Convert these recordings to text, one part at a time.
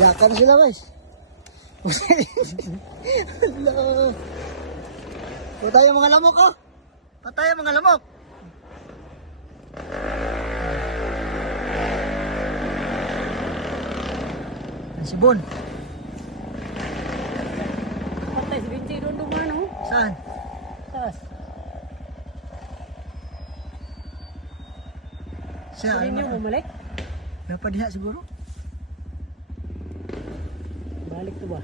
Yakan sila guys. Hello. Patay ang mga lamok oh. Patay ang mga lamok. Ang sibon. Patay si Binti doon dumano. Saan? Taas. Siya. Hindi niyo bumalik? Napadiha siguro. Balik to ba?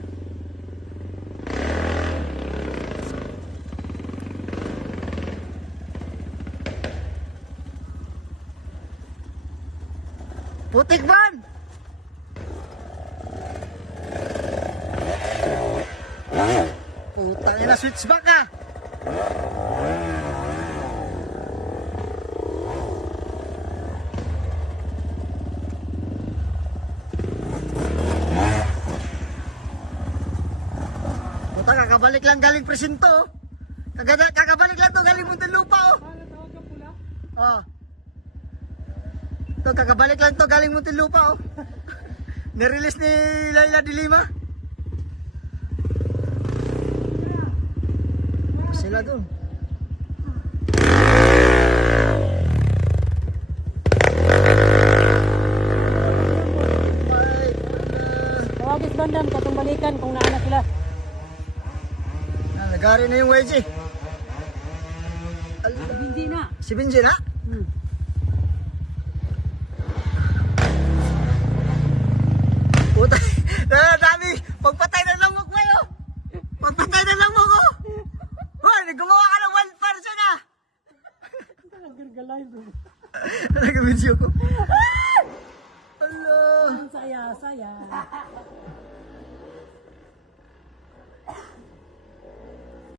Putik ban! Putang ina, switch back ka! Putang, kakabalik lang galing presinto. Kakabalik lang to galing Muntinlupa oh. Tawag ka pula? Oh. Ito, kakabalik lang to galing Muntinlupa oh. Nirelease ni Laila de Lima. Sila doon. Tawagis bandam, katong balikan kung naana sila. Nagari na yung YG. Hindi na. Si Benji na? Puta. Dami. Pagpatay na lang mo kayo. Pagpatay na lang mo ko. Hoy, gumawa ka ng 1% ah. Naggalay bro. Nag-video ko. Allah. Saya, saya.